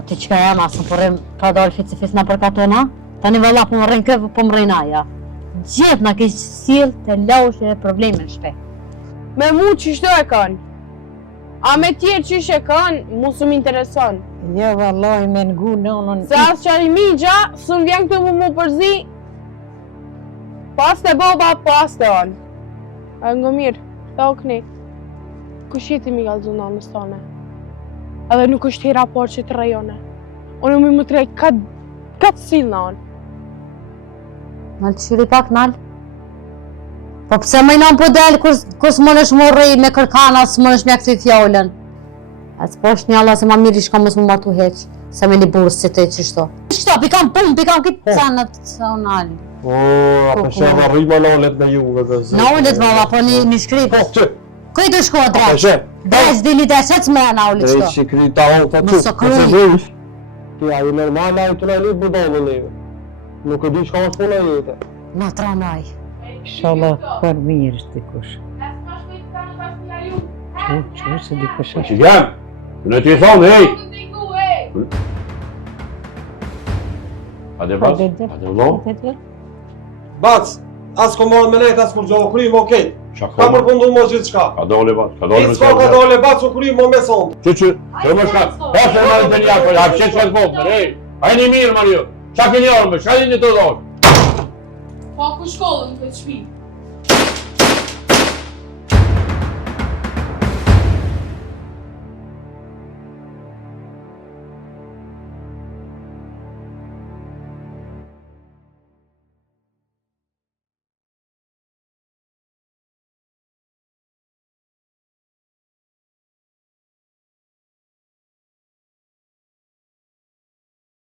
Po ti qka jam asë po rrim ka dalë fici na për katona? Tani valla po më rrin kë, po më rrin aja. Gjithë na keq sill të laush e probleme në shpe. Me mu qishto e kanë? A me tjerë qish e kanë, mu së m'intereson. Jo, vallaj, me ngu nonën. Se asë qani migja, së më vjen këtu mu përzi. Pas të boba, pas të onë. A nga mirë, ta o këni. Kush jeti mi galë zunanës tone? Edhe nuk është hera por që të rajone. Unë më të rej katë silë në onë. Nalë të shiri pak, nalë. Po pse më inon po delë, kur s'mon është morri me kërkana, s'mon është me këtë fjallën. A s'po është një Allah se ma mirë i shka mos më martu heq, se me një burës që te qështo. Qështo, pikam punë, pikam këtë canët, se o nalë. O, a përshë varrima në olet me juve dhe zë. Në olet valla, po një shkripe. Këj të shko dreq? Dreq dili deshet me në olet qëto. Dreq që kri ta onë të Mësë kry. Ti a i normal, a i të nëjë bëdonë në nuk e di shka është punë e jetë. Na tranaj. Inshallah, par mirë është dikush. Që se dikush është. Që jam? Në të i thonë, hej! Hade bas? Hade vlo? Bac, as ko marrë me nejtë, as kur gjohë krymë, okej. Ka Shako? përfundu më gjithë shka. Ka dole bas? Ka dole I me s'ka ka dole bac u krymë, më me sonë. Që? Që më shka? Pa se më në të një akër, hapë qëtë shkët bobë, hej! A e një mirë, Mario! Qa ke një orë me, shka një të dojë? Po ku shkollën këtë shpi?